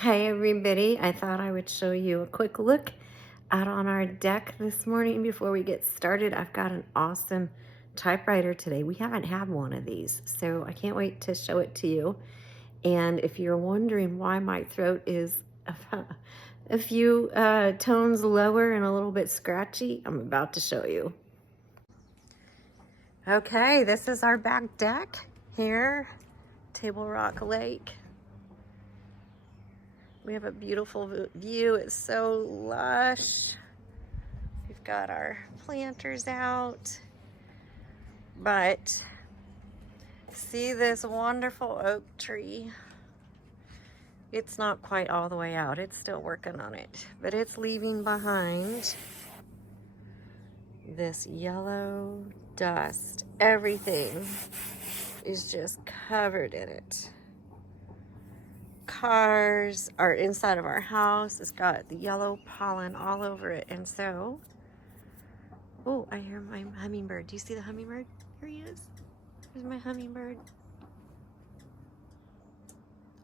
Hey everybody, I thought I would show you a quick look out on our deck this morning before we get started. I've got an awesome typewriter today. We haven't had one of these, so I can't wait to show it to you. And if you're wondering why my throat is a few tones lower and a little bit scratchy, I'm about to show you. Okay, this is our back deck here, Table Rock Lake. We have a beautiful view. It's so lush. We've got our planters out. But see this wonderful oak tree? It's not quite all the way out. It's still working on it. But it's leaving behind this yellow dust. Everything is just covered in it. Cars are inside of our house. It's got the yellow pollen all over it. And so, oh, I hear my hummingbird. Do you see the hummingbird? Here he is. There's my hummingbird.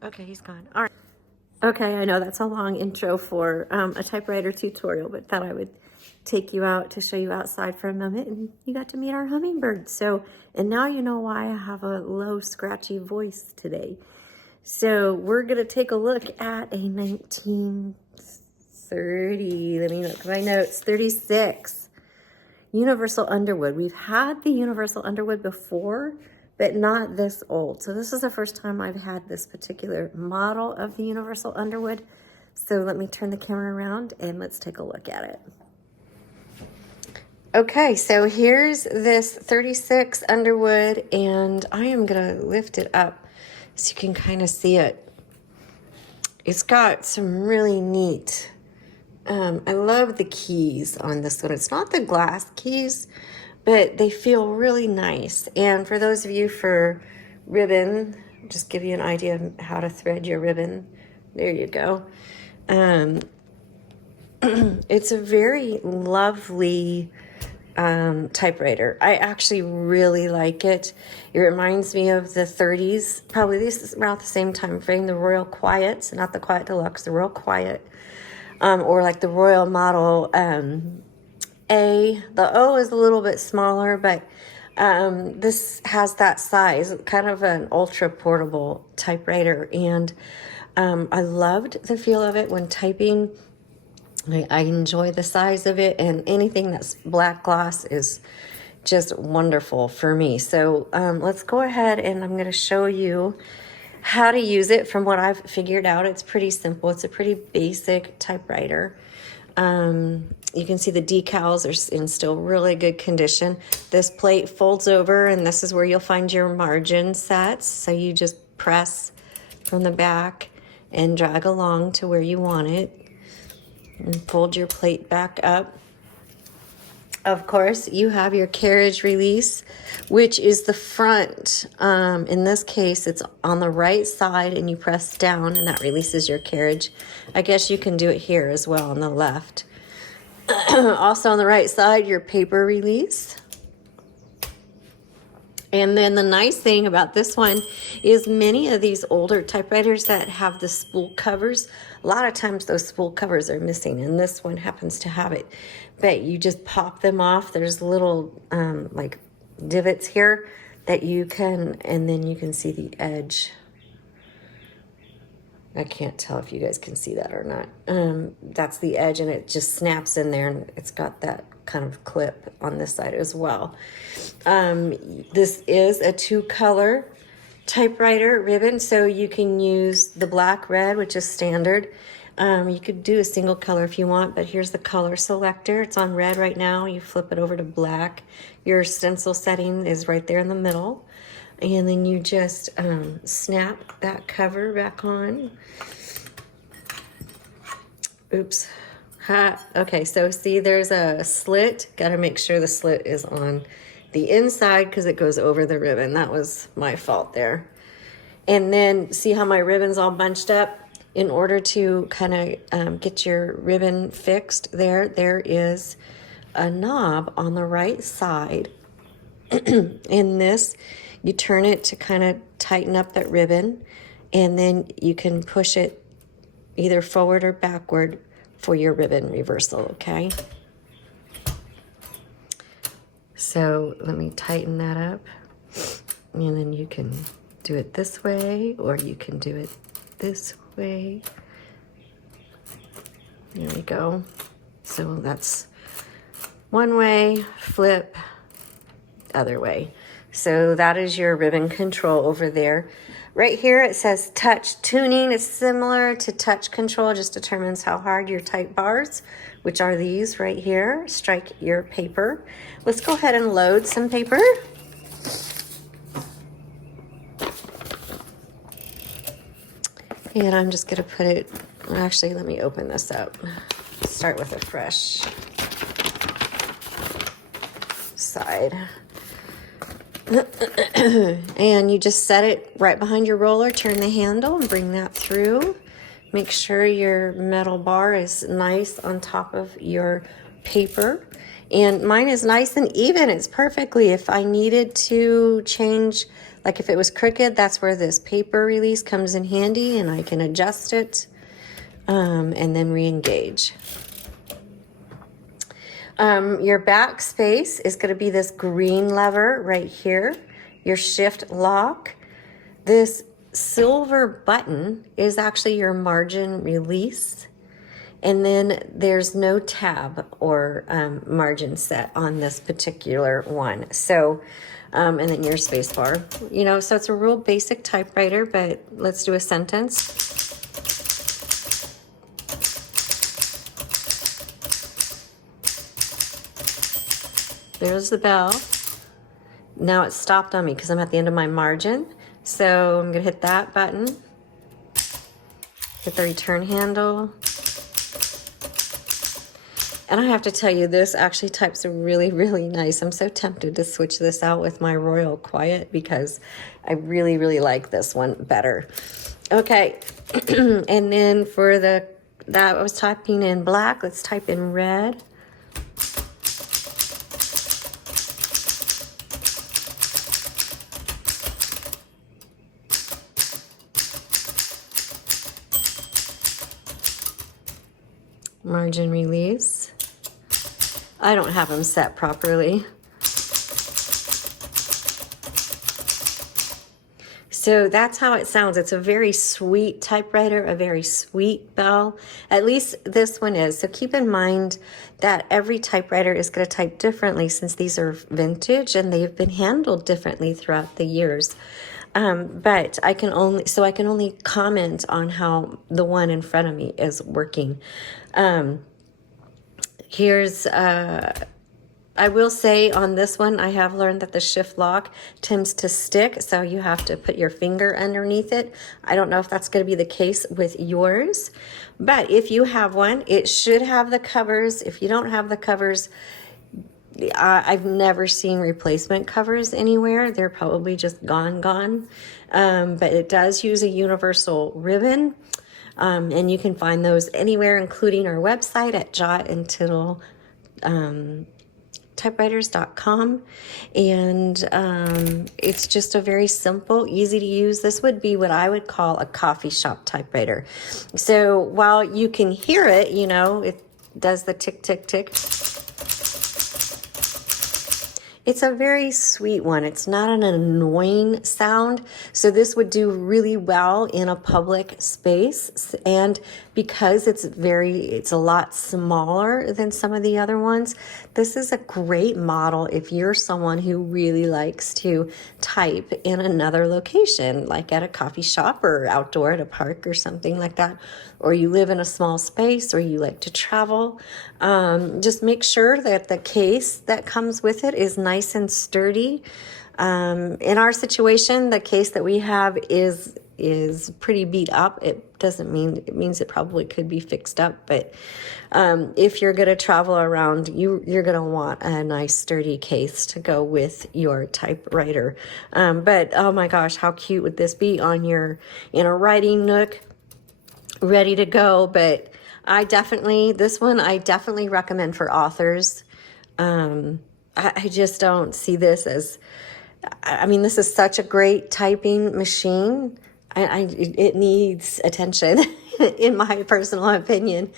Okay, he's gone. All right. Okay, I know that's a long intro for a typewriter tutorial, but thought I would take you out to show you outside for a moment, and you got to meet our hummingbird. So, and now you know why I have a low, scratchy voice today. So we're gonna take a look at a 1930, let me look at my notes, 36 Universal Underwood. We've had the Universal Underwood before, but not this old. So this is the first time I've had this particular model of the Universal Underwood. So let me turn the camera around and let's take a look at it. Okay, so here's this 36 Underwood, and I am gonna lift it up so you can kind of see it. It's got some really neat, I love the keys on this one. It's not the glass keys, but they feel really nice. And for those of you for ribbon, just give you an idea of how to thread your ribbon. There you go. It's a very lovely typewriter. I actually really like it. It reminds me of the 30s, probably this is around the same time frame, the Royal Quiets, not the Quiet Deluxe, the Royal Quiet, or like the Royal Model A. The O is a little bit smaller, but this has that size, kind of an ultra portable typewriter, and I loved the feel of it when typing. I enjoy the size of it, and anything that's black gloss is just wonderful for me. So let's go ahead and I'm going to show you how to use it. From what I've figured out, it's pretty simple. It's a pretty basic typewriter. You can see the decals are in still really good condition. This plate folds over, and this is where you'll find your margin sets. So you just press from the back and drag along to where you want it. And fold your plate back up. Of course, you have your carriage release, which is the front. In this case, it's on the right side, and you press down, and that releases your carriage. I guess you can do it here as well on the left. Also on the right side, your paper release. And then the nice thing about this one is many of these older typewriters that have the spool covers, a lot of times those spool covers are missing, and this one happens to have it. But you just pop them off. There's little like divots here that you can, and then you can see the edge. I can't tell if you guys can see that or not. That's the edge, and it just snaps in there, and it's got that kind of clip on this side as well. This is a 2-color typewriter ribbon, so you can use the black red, which is standard. You could do a single color if you want, but here's the color selector. It's on red right now. You flip it over to black. Your stencil setting is right there in the middle. And then you just snap that cover back on. Oops. Ha. Okay, so see there's a slit. Got to make sure the slit is on the inside because it goes over the ribbon. That was my fault there. And then see how my ribbon's all bunched up? In order to kind of get your ribbon fixed there is a knob on the right side. In this, you turn it to kind of tighten up that ribbon, and then you can push it either forward or backward for your ribbon reversal, okay? So let me tighten that up, and then you can do it this way, or you can do it this way. There we go. So that's one way, flip, other way. So that is your ribbon control over there. Right here it says touch tuning. It's similar to touch control, just determines how hard your type bars, which are these right here, strike your paper. Let's go ahead and load some paper. And I'm just gonna put it, actually let me open this up. Start with a fresh side. And you just set it right behind your roller, turn the handle and bring that through. Make sure your metal bar is nice on top of your paper. And mine is nice and even. It's perfectly. If I needed to change, like if it was crooked, that's where this paper release comes in handy, and I can adjust it and then re-engage. Your backspace is going to be this green lever right here, your shift lock. This silver button is actually your margin release. And then there's no tab or margin set on this particular one. So, and then your space bar, you know, so it's a real basic typewriter, but let's do a sentence. There's the bell. Now it's stopped on me because I'm at the end of my margin. So I'm gonna hit that button, hit the return handle. And I have to tell you, this actually types really, really nice. I'm so tempted to switch this out with my Royal Quiet because I really, really like this one better. Okay, and then for that I was typing in black, let's type in red. Margin release. I don't have them set properly. So that's how it sounds. It's a very sweet typewriter, a very sweet bell. At least this one is. So keep in mind that every typewriter is going to type differently since these are vintage and they've been handled differently throughout the years. But I can only comment on how the one in front of me is working. I will say on this one, I have learned that the shift lock tends to stick, so you have to put your finger underneath it. I don't know if that's going to be the case with yours, but if you have one, it should have the covers. If you don't have the covers, I've never seen replacement covers anywhere. They're probably just gone. But it does use a universal ribbon. And you can find those anywhere, including our website at Jot and Tittle typewriters.com. And it's just a very simple, easy to use. This would be what I would call a coffee shop typewriter. So while you can hear it, you know, it does the tick, tick, tick. It's a very sweet one. It's not an annoying sound. So this would do really well in a public space. And because it's a lot smaller than some of the other ones, this is a great model if you're someone who really likes to type in another location, like at a coffee shop or outdoor at a park or something like that, or you live in a small space or you like to travel. Just make sure that the case that comes with it is nice and sturdy. In our situation, the case that we have is pretty beat up. It means it probably could be fixed up, but if you're going to travel around, you're going to want a nice sturdy case to go with your typewriter. But oh my gosh, how cute would this be in a writing nook, ready to go? But I definitely recommend for authors. I just don't see this as, this is such a great typing machine. It needs attention. in my personal opinion.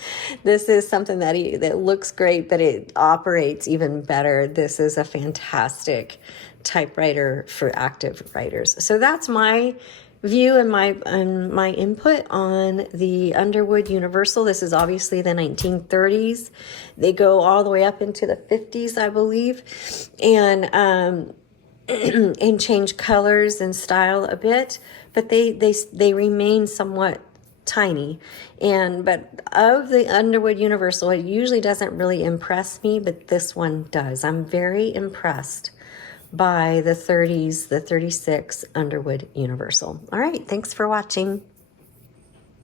This is something that looks great, but it operates even better. This is a fantastic typewriter for active writers. So that's my view and my input on the Underwood Universal. This is obviously the 1930s. They go all the way up into the 50s, I believe, and and change colors and style a bit, but they remain somewhat tiny. But of the Underwood Universal, it usually doesn't really impress me, but this one does. I'm very impressed by the 36 Underwood Universal. All right, thanks for watching.